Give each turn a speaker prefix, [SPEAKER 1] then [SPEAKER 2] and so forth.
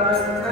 [SPEAKER 1] time.